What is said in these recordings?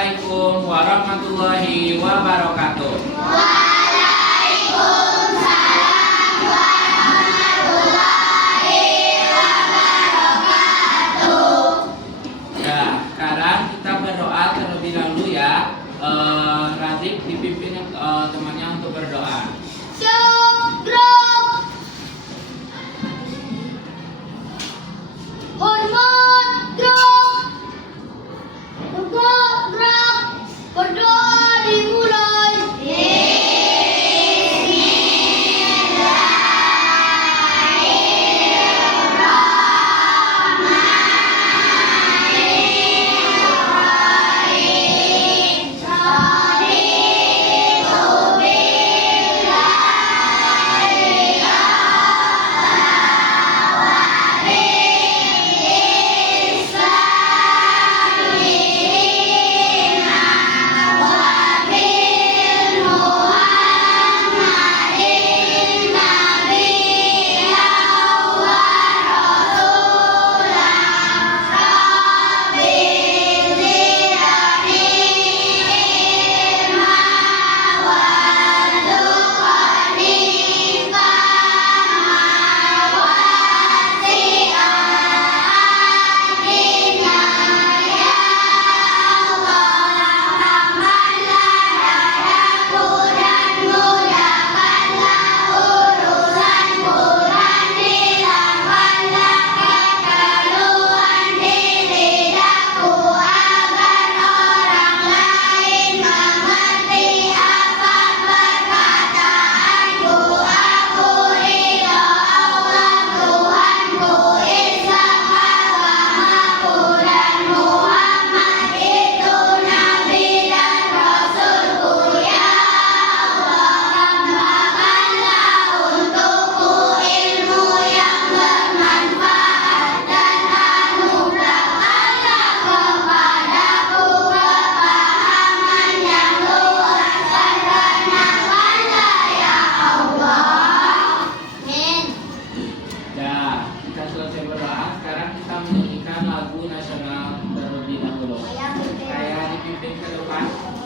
Assalamualaikum warahmatullahi wabarakatuh. Waalaikumsalam warahmatullahi wabarakatuh. Ya, sekarang kita berdoa terlebih dahulu ya. Razik dipimpin temannya untuk berdoa. Syukruk, hormat, gerak, tegak, gerak, berdoa dimulai.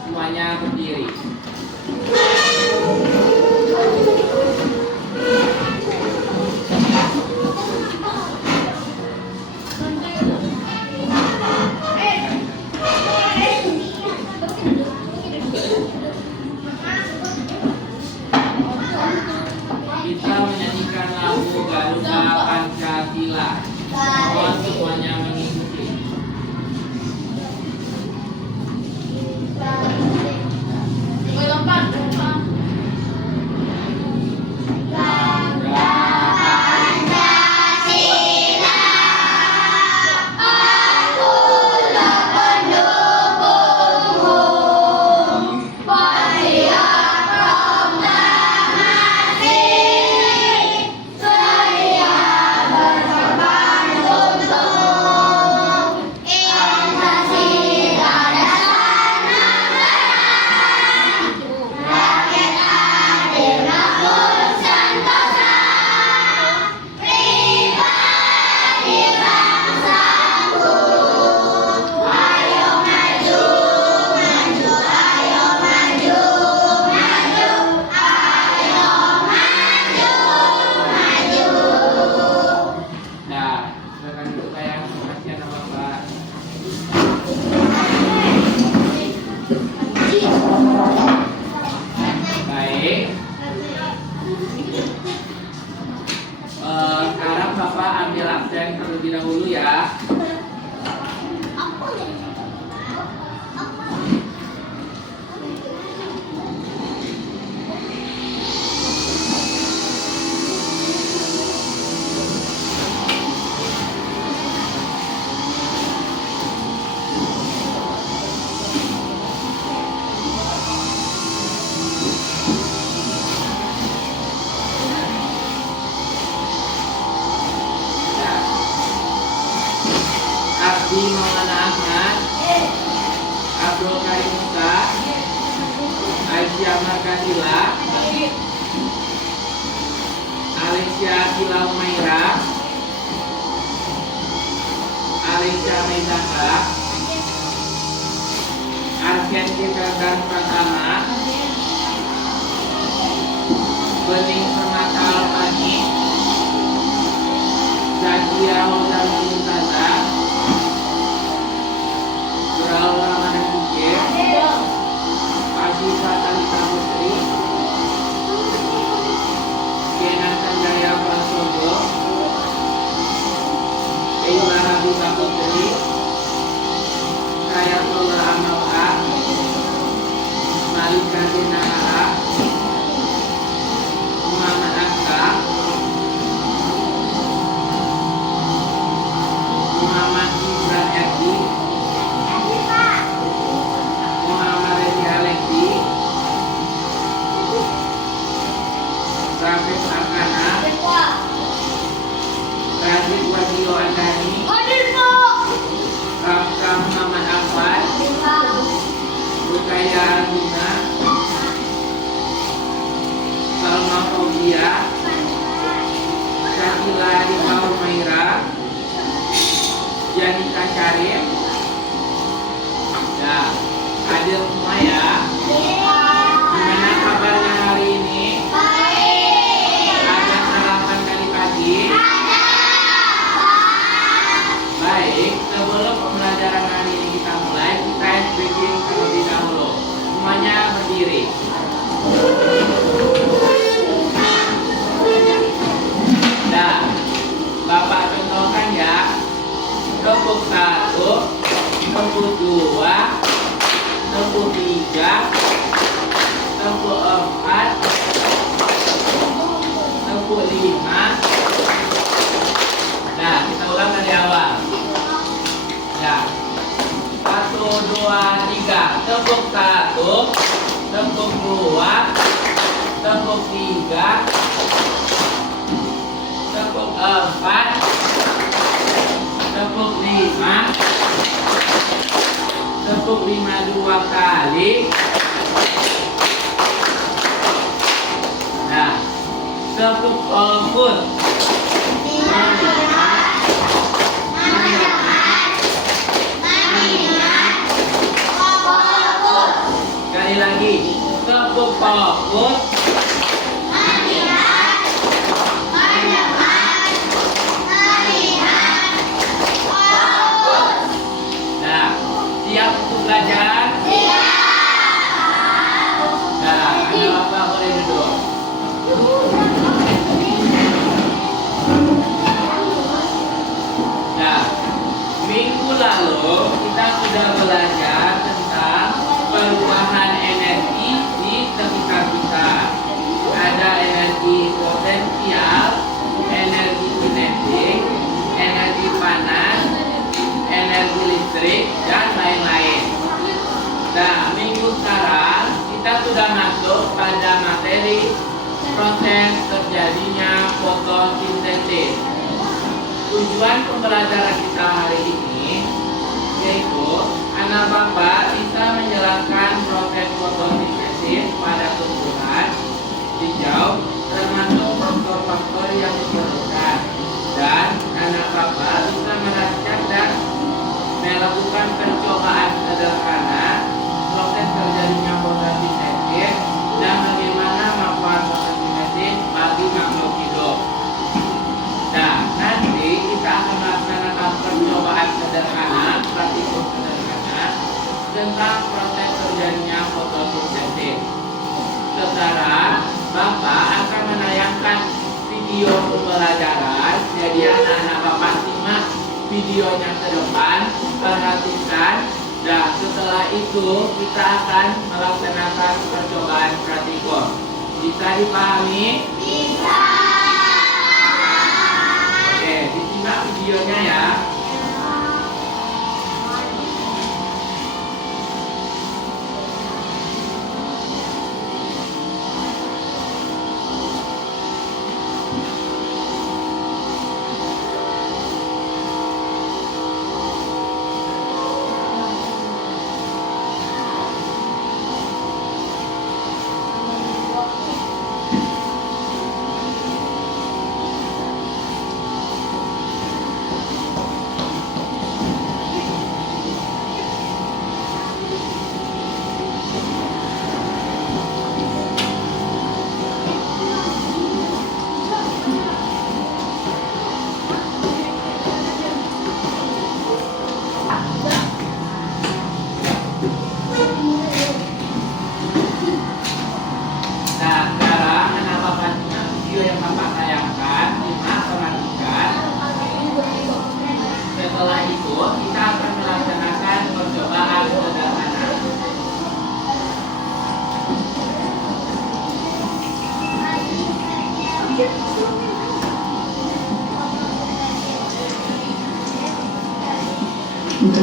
Semuanya berdiri. Kita menyanyikan lagu Garuda Pancasila. Mohon semuanya mengikuti. Sekarang Bapak ambil absen terlebih dahulu ya. Abdi Maulana Ahmad, Abdul Karim Musa, Aisyah Markadila, Alicia Silau Maira, Alicia Meidaka, dan pertama bening permata pagi Zakia dan Mumtaza Berawal Ramana Kikir Asyifa Talita Putri Kenan Sanjaya Prasojo Keila Habibah Putri Kayatullah Amalha Malika Dinara Muhammad Akka Muhammad Ibran Edi Muhammad Redi Alekdi Rafiq Akana Razik Wadio Andani Rafka Muhammad Afwan Rukaya Arjuna Salma Fauzia Syakila Rika Humaira Janika Karim. Nah, hadir semua ya. Gimana kabarnya hari ini? Ada sarapan tadi pagi? Baik, sebelum pembelajaran hari ini kita mulai, kita bikin terlebih dahulu. Semuanya berdiri. Nah, Bapak contohkan ya. Tepuk 1, tepuk 2, tepuk 3, tepuk 4, tepuk 5. Nah, kita ulang dari awal. Ya. 1, 2, 3. Tepuk 1, tepuk 2, tepuk 3, tepuk 4, tepuk 5, tepuk 5 2 kali. Nah, tepuk fokus. Sekali lagi, tepuk fokus. Siap untuk belajar? Nah, ada apa boleh duduk? Nah, minggu lalu kita sudah belajar tentang perubahan energi di sekitar kita. Ada energi potensial, energi kinetik, energi panas, energi listrik, dan lain-lain. Nah, minggu sekarang kita sudah masuk pada materi proses terjadinya fotosintesis. Tujuan pembelajaran kita hari ini yaitu anak bapak bisa menjelaskan proses fotosintesis pada tumbuhan hijau termasuk faktor-faktor yang diperlukan, dan anak bapak bisa merasakan dan melakukan percobaan sederhana proses terjadinya fotosintesis dan bagaimana manfaat fotosintesis bagi makhluk hidup. Nah, nanti kita akan melaksanakan percobaan sederhana, praktikum sederhana tentang proses terjadinya fotosintesis. Sekarang Bapak akan menayangkan video pembelajaran, jadi anak-anak Bapak simak videonya ke depan, perhatikan. Dan setelah itu kita akan melaksanakan percobaan praktikum. Bisa dipahami? Bisa. Oke, disimak videonya ya.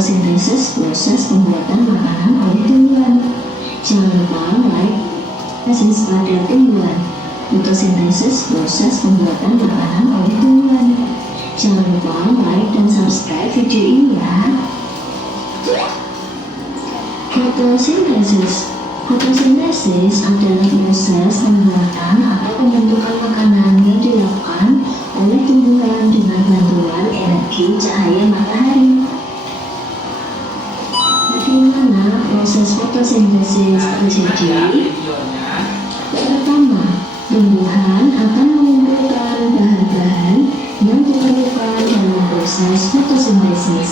Fotosintesis proses pembuatan makanan oleh tumbuhan. Jangan lupa like tesis pada tumbuhan. Fotosintesis proses pembuatan makanan oleh tumbuhan. Jangan lupa like dan subscribe video ini ya. Fotosintesis. Fotosintesis adalah proses pembuatan atau pembentukan makanan yang dilakukan oleh tumbuhan dengan bantuan energi cahaya matahari. Bagaimana proses fotosintesis terjadi? Pertama, tumbuhan akan mengumpulkan bahan-bahan yang diperlukan dalam proses fotosintesis.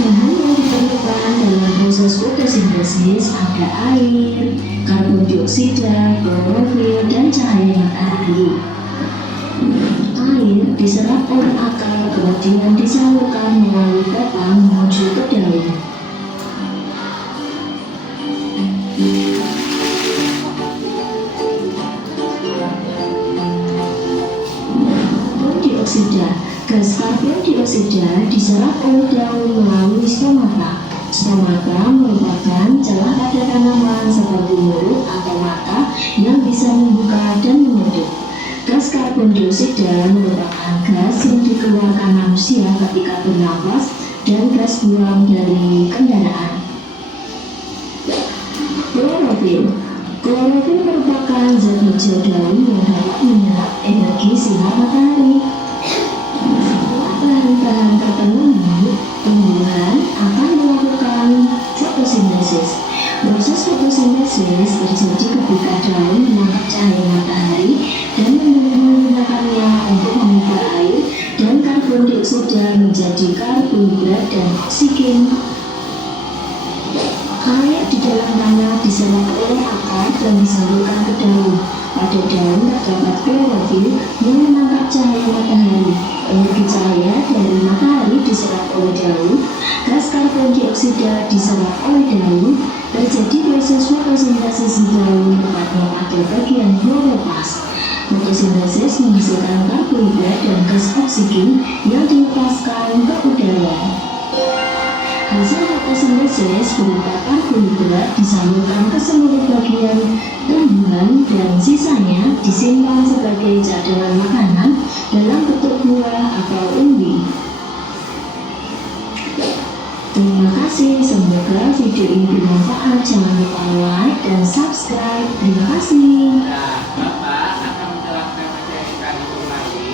Bahan yang diperlukan dalam proses fotosintesis ada air, karbon dioksida, klorofil, dan cahaya matahari. Air diserap oleh akar kemudian disalurkan melalui batang menuju ke daun. Karbon dioksida. Gas karbon dioksida diserap oleh daun melalui stomata. Stomata merupakan celah pada tanaman seperti mulut atau mata yang bisa membuka dan menutup. Gas karbon dioksida merupakan gas yang dikeluarkan manusia ketika bernapas dan gas buang dari kendaraan. Klorofil. Klorofil merupakan zat hijau daun yang dapat menyerap energi sinar matahari. Bahan-bahan terpenuhi, tumbuhan akan melakukan fotosintesis. Proses fotosintesis terjadi ketika daun menangkap cahaya matahari dan menggunakannya untuk mengubah air dan karbon dioksida menjadi karbohidrat dan oksigen. Air di dalam tanah diserap oleh akar dan disalurkan ke daun. Pada daun terdapat klorofil yang menangkap cahaya matahari. Energi cahaya dari matahari diserap oleh daun. Gas karbon dioksida diserap oleh daun. Terjadi proses fotosintesis di daun, tepatnya pada bagian kloroplas. Fotosintesis menghasilkan karbohidrat dan gas oksigen yang dilepaskan ke udara. Hasil fotosintesis berupa karbohidrat disalurkan ke seluruh bagian tumbuhan dan sisanya disimpan sebagai cadangan makanan dalam bentuk buah atau umbi. Terima kasih, semoga video ini bermanfaat. Jangan lupa like dan subscribe. Terima kasih. Nah, Bapak akan menjelaskan materi tadi kembali.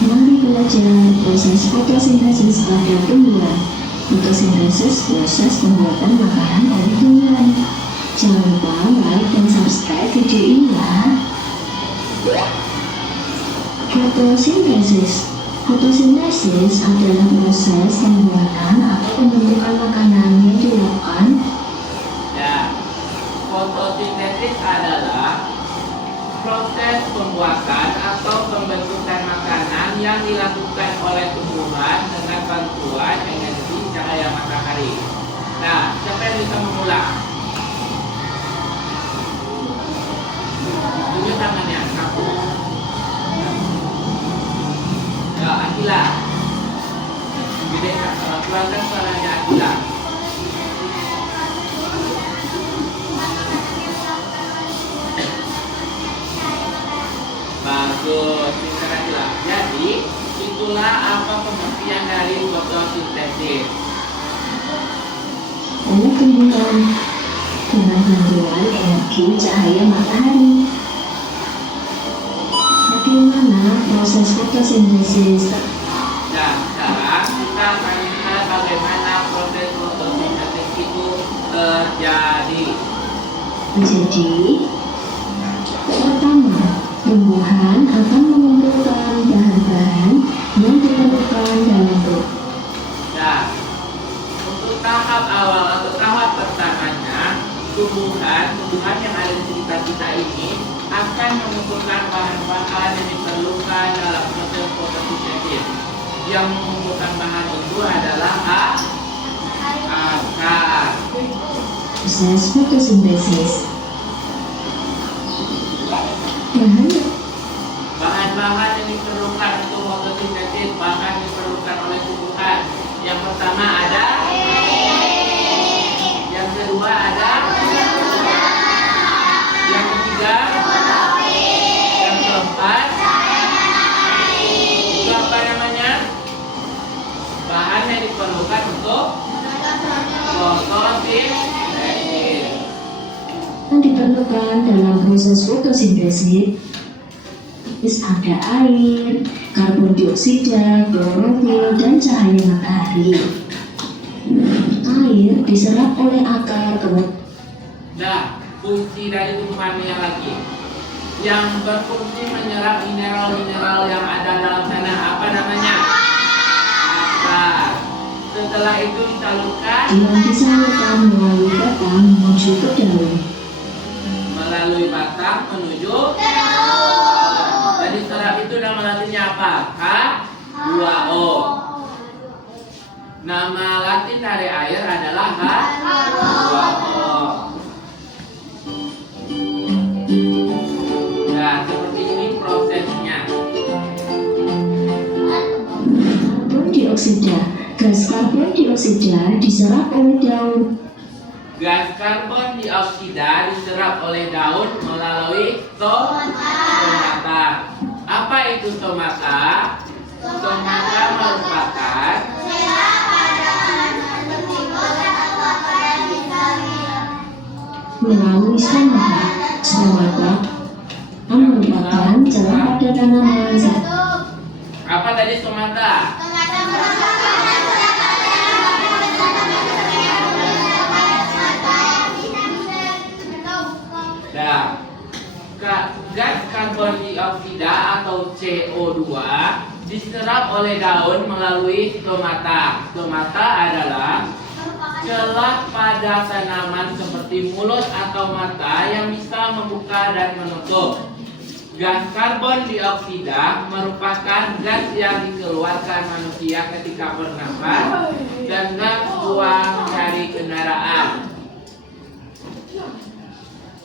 Mari belajar proses fotosintesis pada tumbuhan. Fotosintesis proses pembuatan makanan oleh tumbuhan. Jangan lupa like dan subscribe video ini ya. Fotosintesis. Fotosintesis adalah proses pembuatan atau pembentukan makanan yang dilakukan. Ya, fotosintesis adalah proses pembuatan atau pembentukan makanan yang dilakukan oleh tumbuhan dengan bantuan energi cahaya matahari. Nah, siapa yang bisa memulai? Tunjuk tangannya, satu. Ya, Akila. Gede, keluarkan suaranya Akila. Bagus, pintar Akila. Jadi, itulah apa pengertian dari fotosintesis. Oleh tumbuhan dengan bantuan energi cahaya matahari. Bagaimana proses fotosintesis? Nah, sekarang kita akan lihat bagaimana proses fotosintesis itu terjadi. Jadi, pertama, tumbuhan akan mengumpulkan bahan-bahan yang tumbuhan yang ada di sekitar kita ini akan mengumpulkan bahan-bahan yang diperlukan dalam proses fotosintesis. Yang mengumpulkan bahan itu adalah akar. Proses fotosintesis. Bahan-bahan yang diperlukan untuk fotosintesis, bahan yang diperlukan oleh tumbuhan. Yang pertama ada, yang kedua ada, yang ketiga, yang keempat, itu apa namanya? Bahan yang diperlukan untuk fotosintesis. Yang diperlukan dalam proses fotosintesis ada air, karbon dioksida, klorofil, dan cahaya matahari. Air diserap oleh akar Nah, fungsi dari tumbuhannya lagi yang berfungsi menyerap mineral-mineral yang ada dalam tanah, apa namanya? Akar. Setelah itu disalurkan melalui batang menuju ke daun. melalui batang menuju. Tadi serap itu nama latinnya apa? H2O. Nama latin dari air adalah H2O. Nah, seperti ini prosesnya. Karbon dioksida. Gas karbon dioksida diserap oleh daun. Gas karbon dioksida diserap oleh daun melalui stomata. Apa itu stomata? Stomata merupakan melalui stomata. Stomata merupakan celah pada tanaman. apa tadi stomata? Nah, gas karbon dioksida atau CO2 diserap oleh daun melalui stomata. Stomata adalah celah pada tanaman seperti mulut atau mata yang bisa membuka dan menutup. Gas karbon dioksida merupakan gas yang dikeluarkan manusia ketika bernafas dan gas buang dari kendaraan.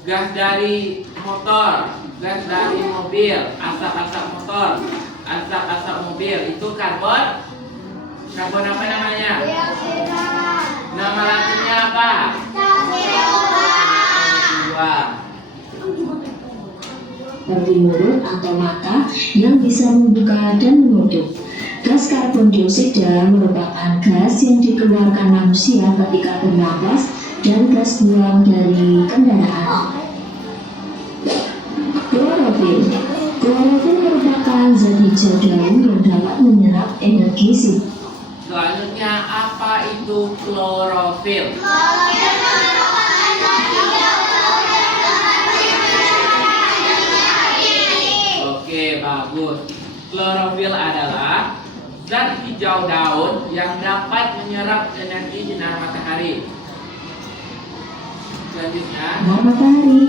Gas dari motor, gas dari mobil, asap-asap motor, asap-asap mobil itu karbon apa namanya? Nama latinnya apa? Seperti mulut atau mata yang bisa membuka dan menutup. Gas karbon dioksida merupakan gas yang dikeluarkan manusia ketika bernafas dan gas buang dari kendaraan. Klorofil. Klorofil merupakan zat hijau daun yang dapat menyerap energi sinar. Selanjutnya apa itu klorofil? Oke, bagus. Klorofil adalah zat hijau daun yang dapat menyerap energi sinar matahari. Selanjutnya, Matahari.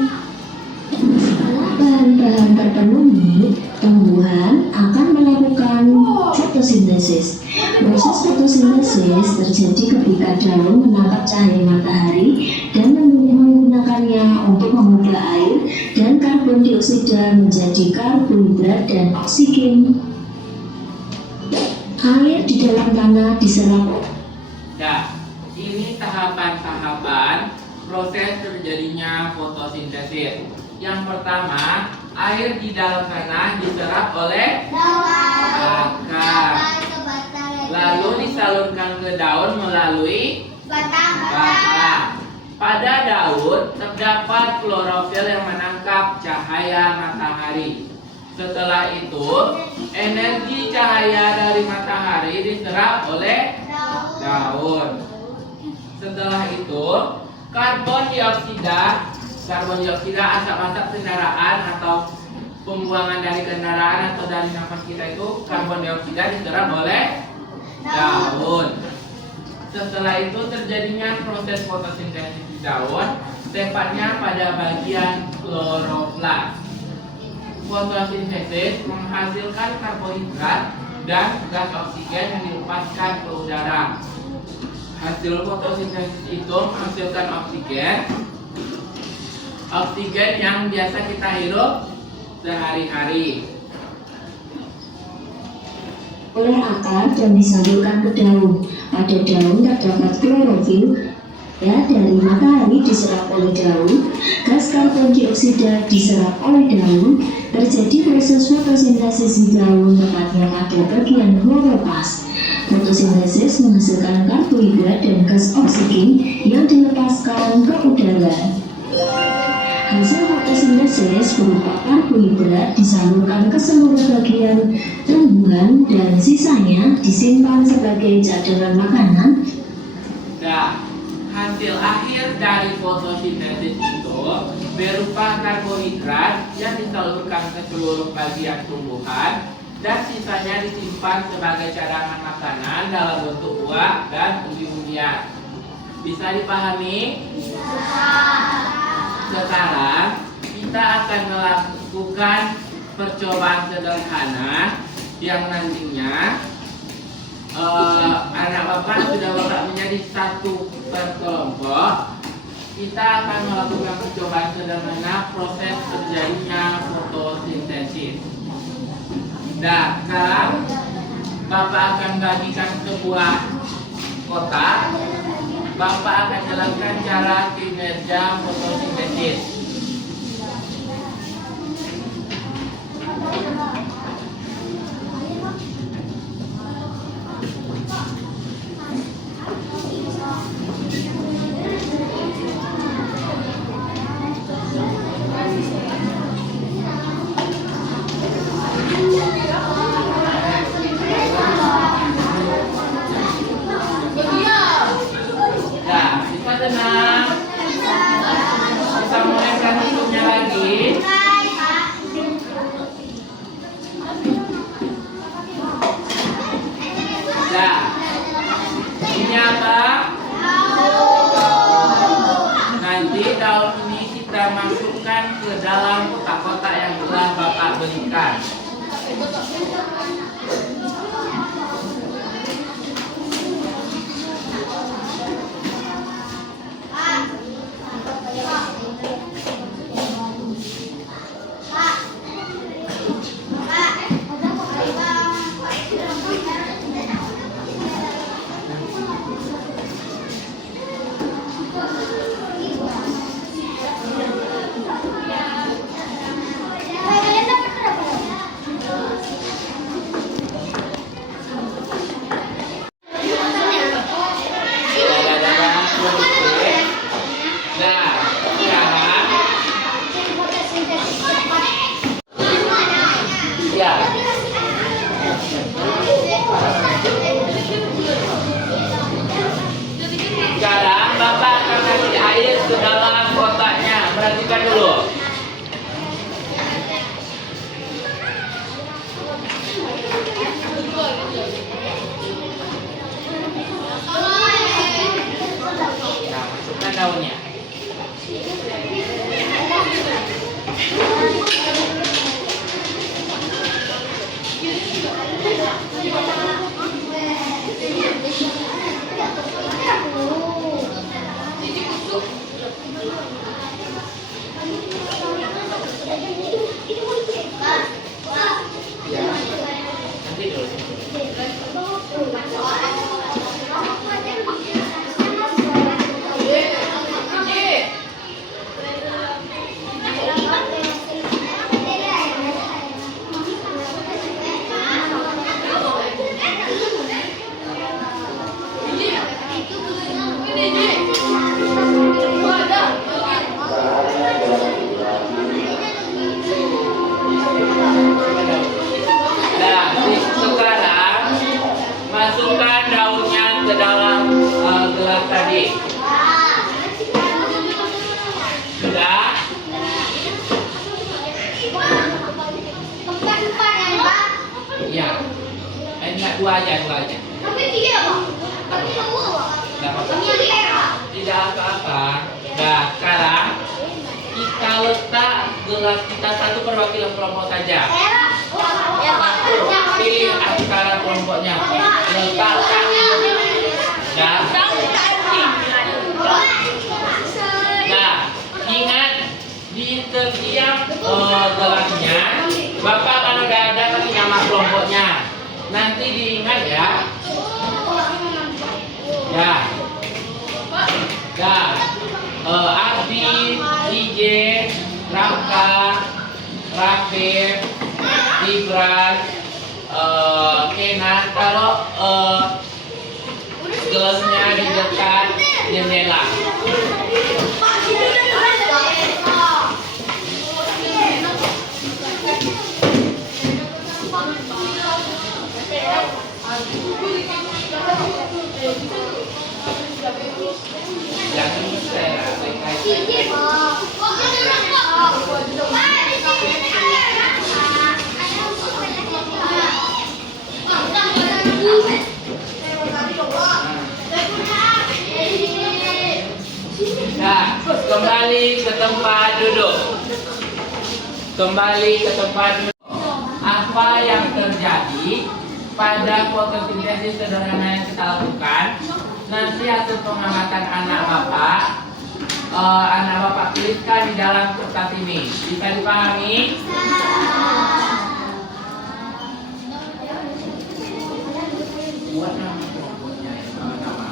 Setelah bahan-bahan terpenuhi, tumbuhan akan melakukan fotosintesis. Proses fotosintesis terjadi ketika daun menangkap cahaya matahari dan menggunakannya untuk mengubah air dan karbon dioksida menjadi karbohidrat dan oksigen. Air di dalam tanah diserap. nah, ini tahapan-tahapan proses terjadinya fotosintesis. Yang pertama, air di dalam tanah diserap oleh akar, lalu disalurkan ke daun melalui batang. Pada daun terdapat klorofil yang menangkap cahaya matahari. Setelah itu, energi cahaya dari matahari diserap oleh daun. Setelah itu, karbon dioksida asap-asap kendaraan atau pembuangan dari kendaraan atau dari nafas kita itu karbon dioksida diserap oleh daun. Setelah itu terjadinya proses fotosintesis di daun tepatnya pada bagian kloroplas. Fotosintesis menghasilkan karbohidrat dan gas oksigen yang dilepaskan ke udara. Hasil fotosintesis itu menghasilkan oksigen yang biasa kita hirup sehari-hari. Oleh akar dan disalurkan ke daun. Pada daun terdapat klorofil. Ya, dari matahari diserap oleh daun, gas karbon dioksida diserap oleh daun, terjadi proses fotosintesis di daun, tepatnya pada bagian kloroplas. Fotosintesis menghasilkan karbohidrat dan gas oksigen yang dilepaskan ke udara. Hasil fotosintesis berupa karbohidrat disalurkan ke seluruh bagian tumbuhan dan sisanya disimpan sebagai cadangan makanan. Nah, hasil akhir dari fotosintesis itu berupa karbohidrat yang disalurkan ke seluruh bagian tumbuhan dan sisanya disimpan sebagai cadangan makanan dalam bentuk buah dan umbi-umbian. Bisa dipahami? Sekarang kita akan melakukan percobaan sederhana yang nantinya anak bapak sudah bapak menjadi satu berkelompok. Kita akan melakukan percobaan sederhana proses terjadinya fotosintesis. Nah, sekarang bapak akan bagikan sebuah kotak. Bapak akan jelaskan cara kinerja fotosintesis. Nah, bisa tenang. Bisa mulai hitungnya lagi. Nah, ini apa? Nanti daun ini kita masukkan ke dalam kotak-kotak yang telah bapak berikan. Sekarang bapak akan kasih air ke dalam kotaknya. Perhatikan dulu. Nah, masukkan daunnya. Ya, nanti dulu. Nah, sekarang masukkan daunnya ke dalam gelas tadi. Sudah? Iya. Enggak, dua aja. Tidak apa-apa. Nah, sekarang Kita satu perwakilan kelompok saja. Ya, Pak. Pilih antara kelompoknya. Letakkan. Nah, nah, ingat di setiap gelasnya, Bapak kalau udah ada kasih nama kelompoknya. Nanti diingat ya. Ya. Ya. Abdi, DJ, Raka, Rafif, Ibran, Kenan. Kalau gelasnya di dekat jendela. Jangan Nah, kembali ke tempat duduk. Kembali ke tempat duduk. Apa yang terjadi pada fotosintesis sederhana yang kita lakukan? Nanti hasil pengamatan anak bapak tuliskan di dalam kertas ini. Bisa dipahami? Buat nama kelompoknya, nama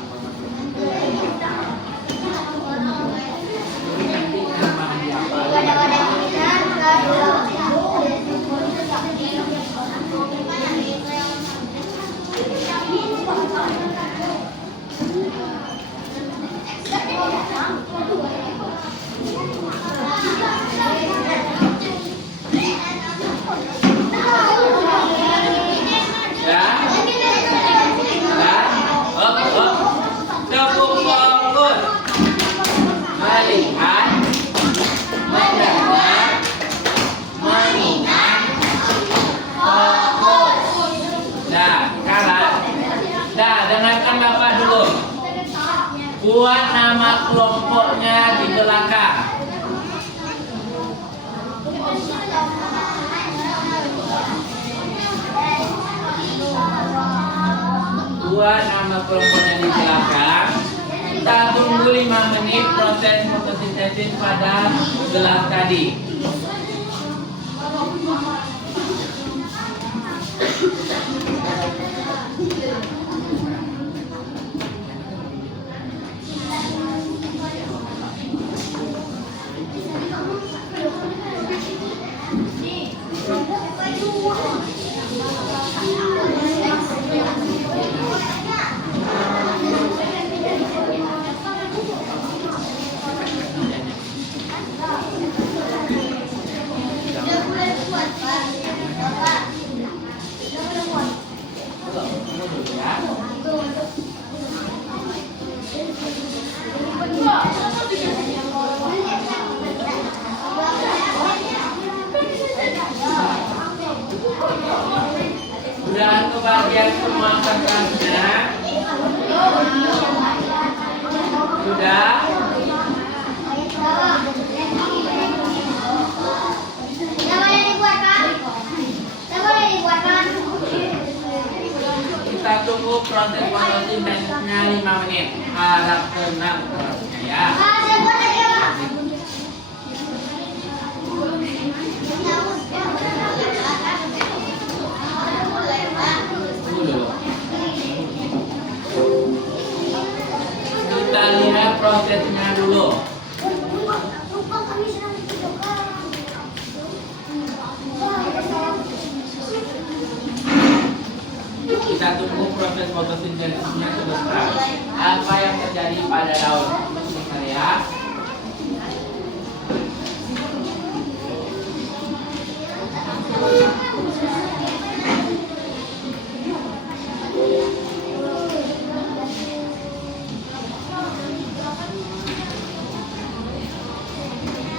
buat nama kelompoknya di belakang. Buat nama kelompoknya di belakang. Kita tunggu 5 menit proses fotosintesis pada gelas tadi. Sudah kebagian semua kertasnya? Sudah? Kita tunggu proses fotosintesisnya 5 menit. Harap tenang kertasnya ya. Kita lihat prosesnya dulu. Kita tunggu proses fotosintesisnya sebentar. Apa yang terjadi pada daun? Sebentar ya.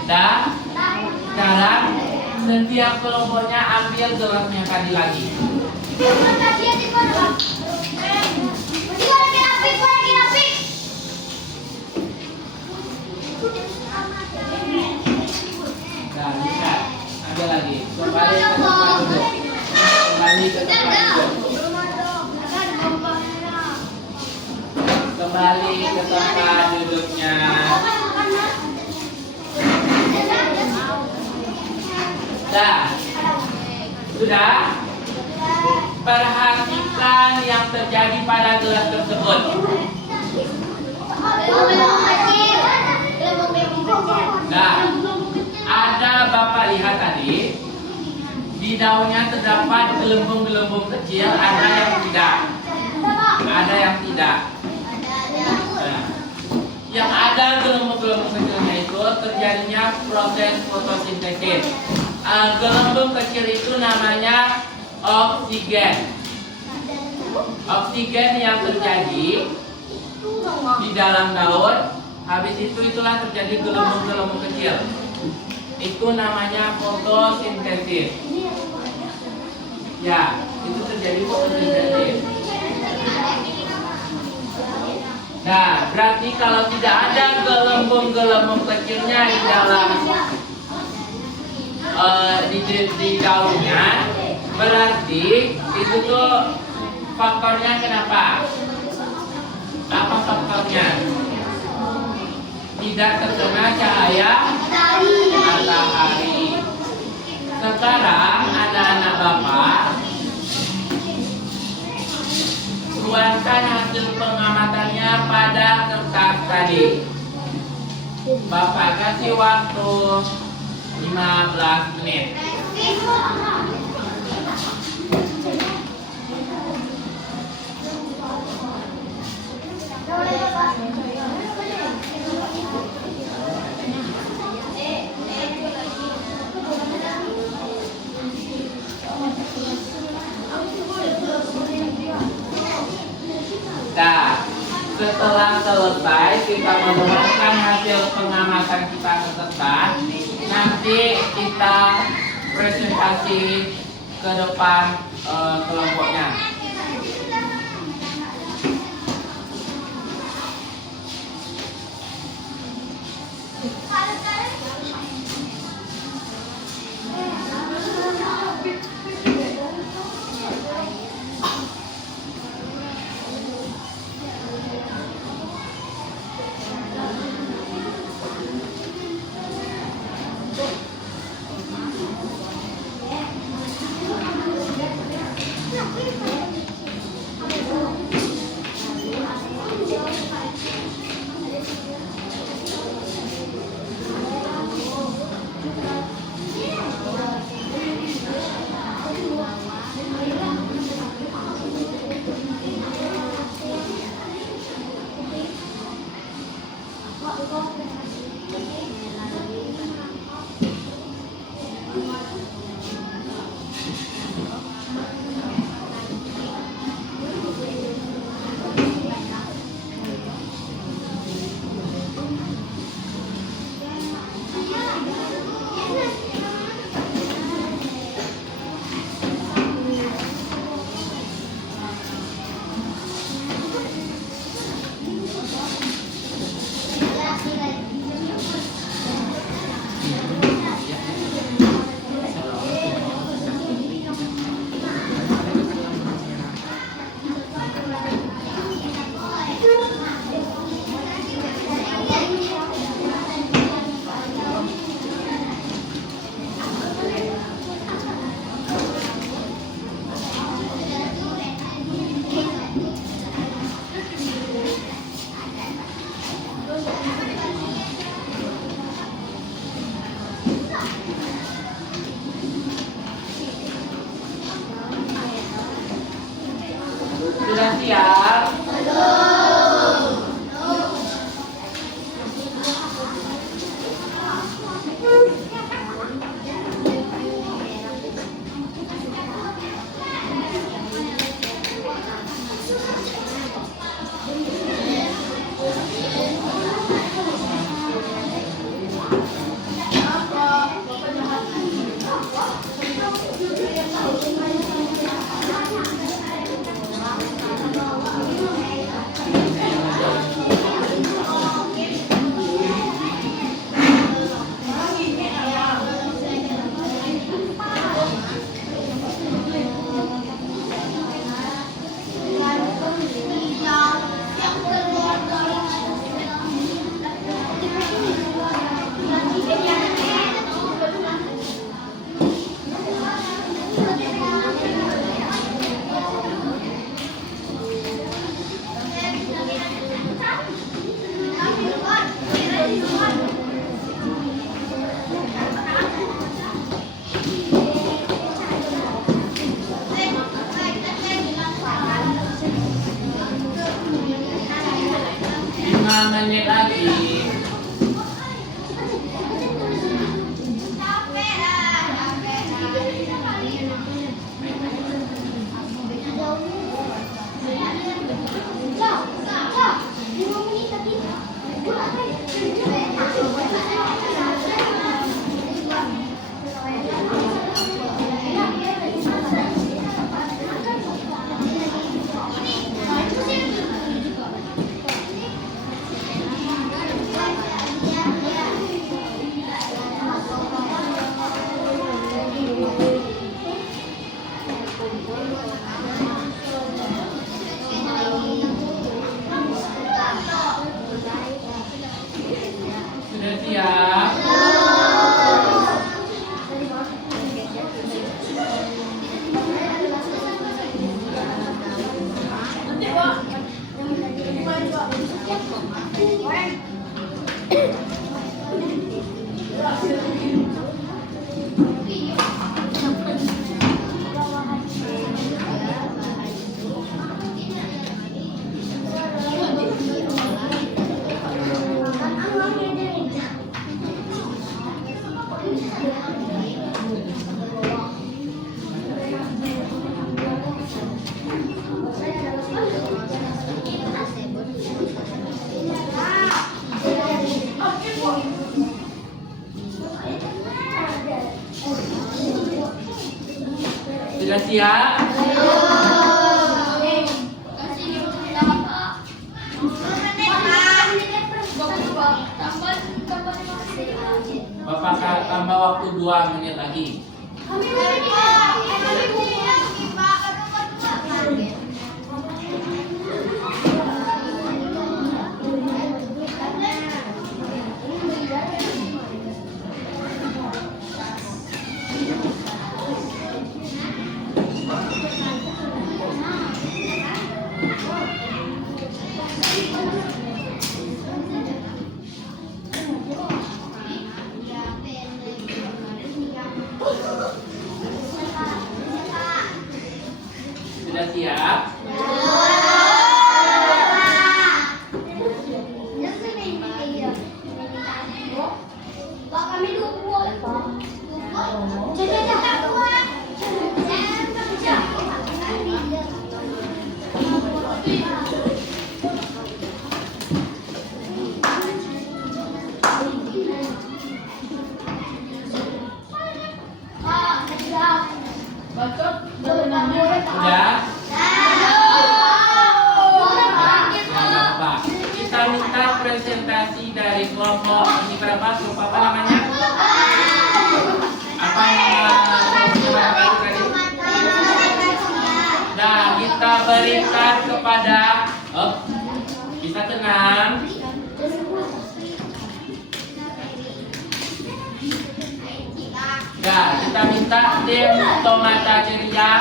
Dan sekarang setiap kelompoknya ambil gelasnya tadi lagi. Nah, lihat. Kembali ke tempat duduknya. Sudah? Perhatikan yang terjadi pada gelas tersebut. Nah, ada Bapak lihat tadi, di daunnya terdapat gelembung-gelembung kecil, ada yang tidak. Ada yang tidak. Nah, yang ada gelembung-gelembung kecilnya itu terjadinya proses fotosintesis. Gelembung kecil itu namanya oksigen. Oksigen yang terjadi di dalam daun, habis itu itulah terjadi gelembung-gelembung kecil. Itu namanya fotosintesis. Ya, itu terjadi fotosintesis. Nah, berarti kalau tidak ada gelembung-gelembung kecilnya di dalam di daunnya, berarti itu tuh faktornya kenapa? Apa faktornya? Tidak terkena cahaya matahari. Sekarang anak-anak Bapak tuangkan hasil pengamatannya pada kertas tadi. Bapak kasih waktu 15 menit. Nah, setelah selesai kita menemukan hasil pengamatan kita ke kertas, nanti kita presentasi ke depan kelompoknya. menit lagi. Sudah siap? Sudah siap? Bapak tambah waktu 2 menit lagi. Sudah siap? Sudah? Kita minta presentasi dari kelompok ini berapa? Kelompok apa namanya? Apa yang tadi? Nah, kita berikan kepada bisa tenang. Nah, kita minta tim Tomata Ceria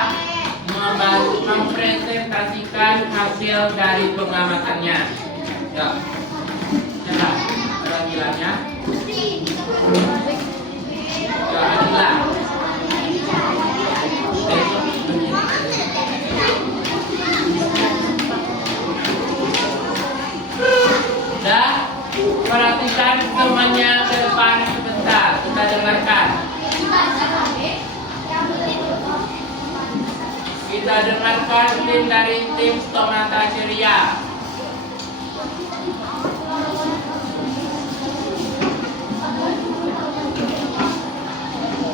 mempresentasikan hasil dari pengamatannya. Ya, coba perwakilannya. Ya, Adila. Sudah, perhatikan temannya ke depan sebentar. Kita dengarkan. Kita dengarkan tim dari tim Tomata Ceria.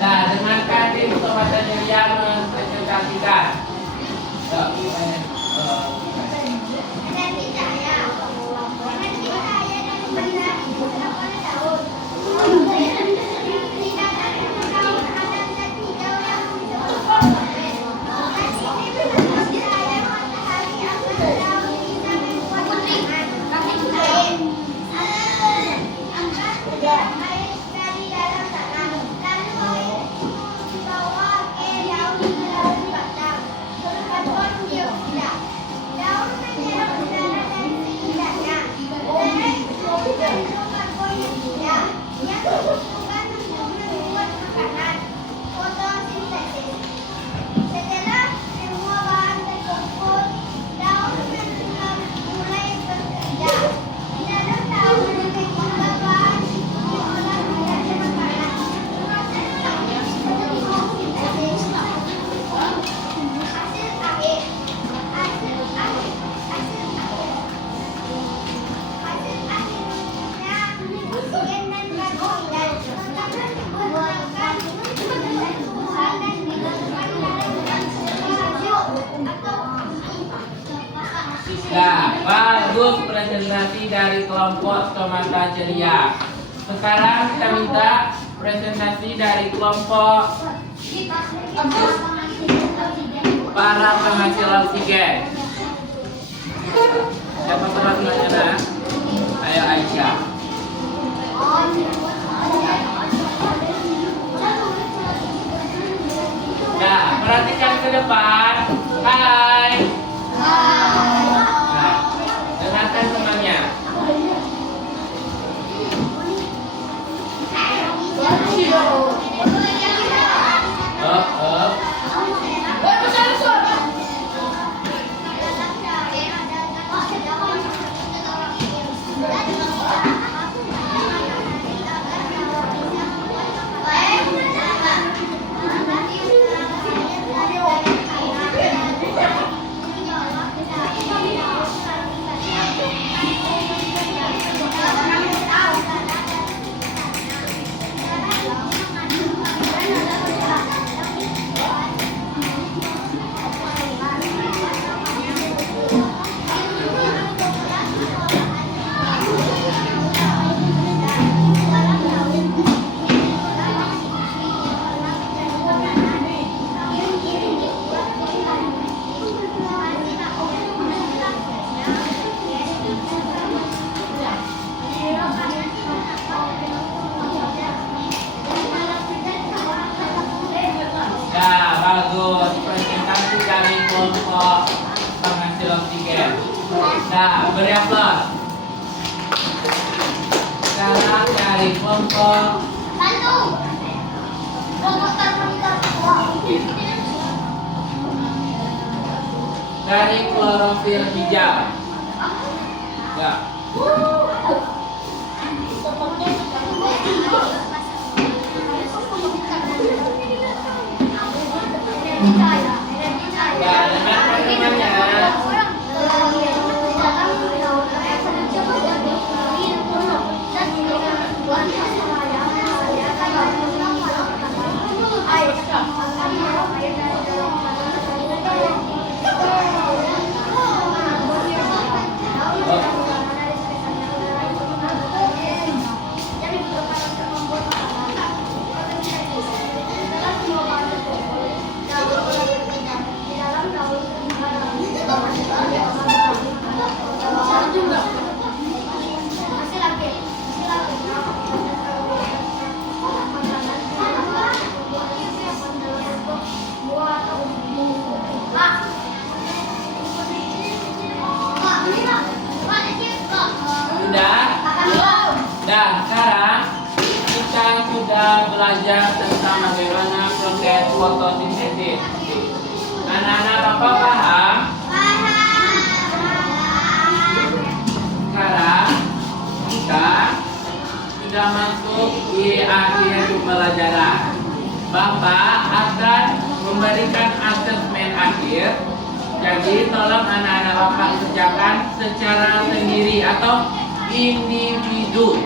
Nah, dengarkan tim Tomata Ceria mempresentasikan. Bagus presentasi dari kelompok Tomata Ceria. Sekarang kita minta presentasi dari kelompok para penghasil oksigen. Siapa teman-temannya? Ayo Aisyah. Nah, perhatikan ke depan. Hai. Nah, dengarkan semuanya. Up. Bagus, presentasi dari kelompok penghasil oksigen. Nah, beri aplaus. Sekarang dari kelompok dari klorofil hijau. Ya. Ya, dengarkan temannya. Sudah? Sekarang kita sudah belajar tentang bagaimana proses fotosintesis. Anak-anak Bapak paham? Sekarang kita sudah masuk di akhir pembelajaran. Bapak akan memberikan asesmen akhir. Jadi tolong anak-anak Bapak kerjakan secara sendiri atau individu.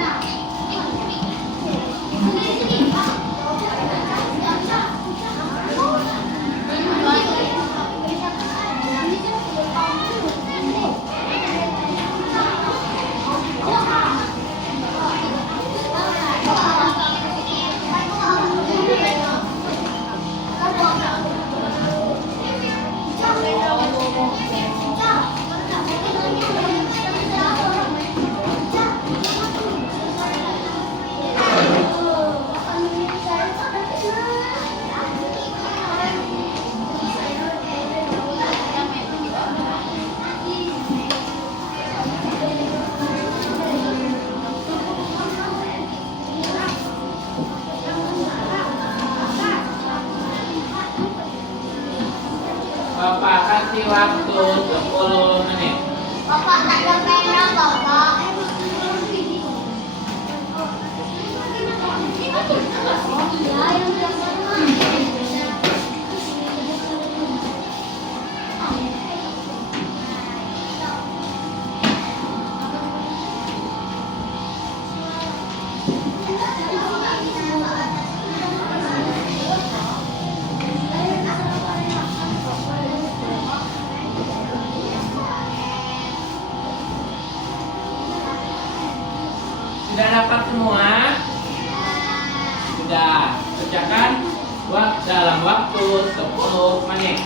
Bapak kasih waktu 10 menit. Bapak tak ada merah, Bapak. Sudah dapat semua? Sudah. Kerjakan dalam waktu 10 menit.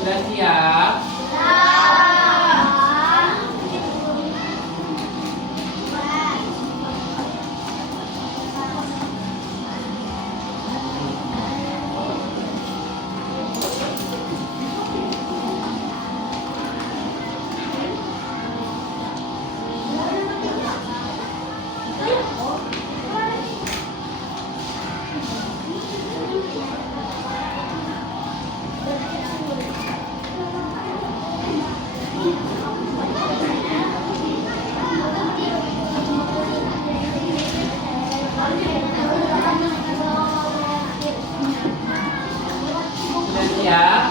Sudah siap? Sudah siap?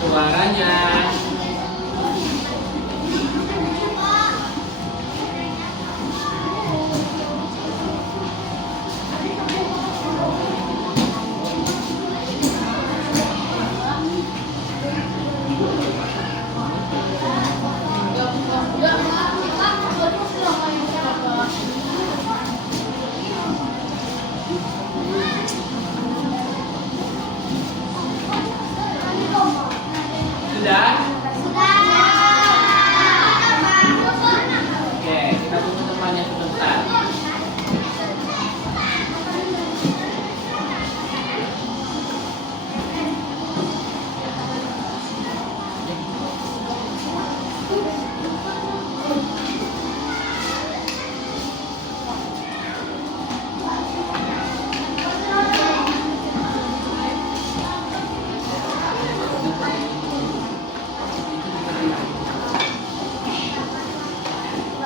Suaranya. Sudah? Oke, kita tunggu temannya sebentar.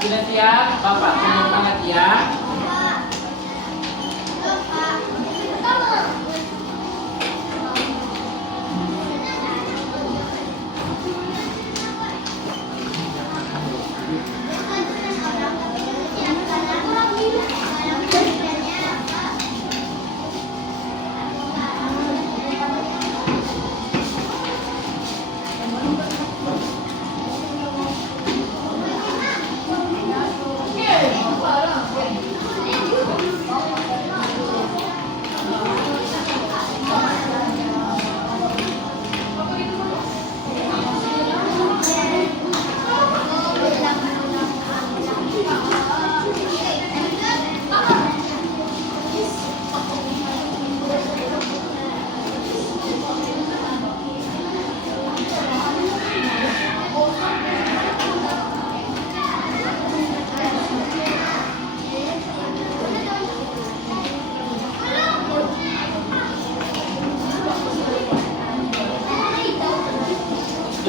Sudah siap? Bapak tunggu banget ya.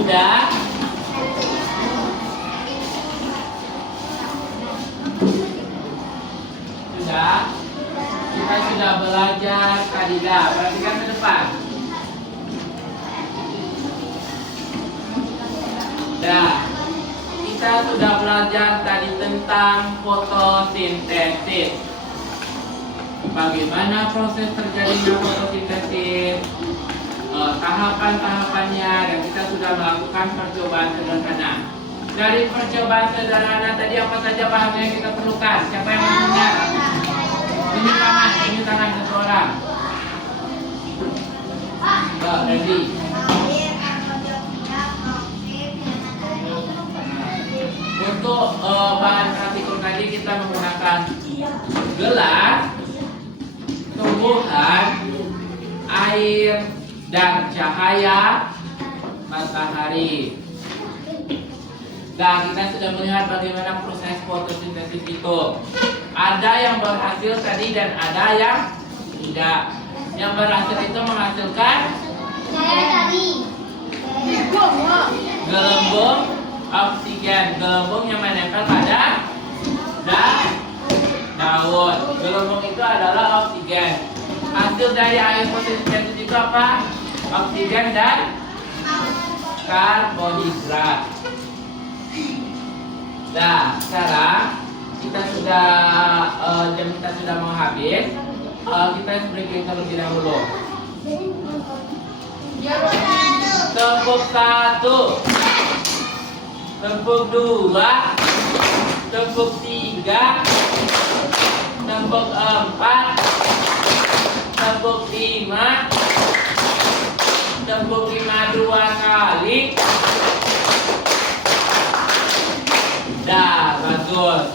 Sudah? Sudah? Kita sudah belajar kaidah. Perhatikan ke depan. Dah. Kita sudah belajar tadi tentang fotosintesis. Bagaimana proses terjadinya fotosintesis, tahapan-tahapannya, dan kita sudah melakukan percobaan sederhana. Dari percobaan sederhana tadi apa saja bahan yang kita perlukan? Siapa yang punya? Tunjuk tangan satu orang. Ready? Untuk bahan praktikum tadi kita menggunakan gelas, tumbuhan, air, dan cahaya matahari. Nah, kita sudah melihat bagaimana proses fotosintesis itu. Ada yang berhasil tadi dan ada yang tidak. Yang berhasil itu menghasilkan Saya tadi. gelembung oksigen. Gelembung yang menempel pada daun. Gelembung itu adalah oksigen. Hasil dari air fotosintesis itu apa? Oksigen dan karbohidrat. Nah, sekarang kita sudah jam kita sudah mau habis. Kita breaking terlebih dahulu. Tepuk 1, tepuk 2, tepuk 3, tepuk 4, tepuk 5, tepuk 5 2 kali. Dah, bagus.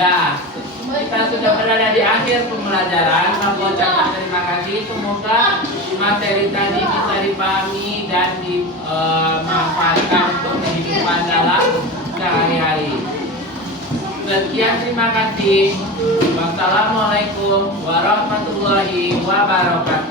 Dah, kita sudah berada di akhir pembelajaran. Kami ucapkan terima kasih. Semoga materi tadi bisa dipahami dan dimanfaatkan untuk kehidupan dalam sehari-hari. Sekian, terima kasih. Wassalamualaikum warahmatullahi wabarakatuh.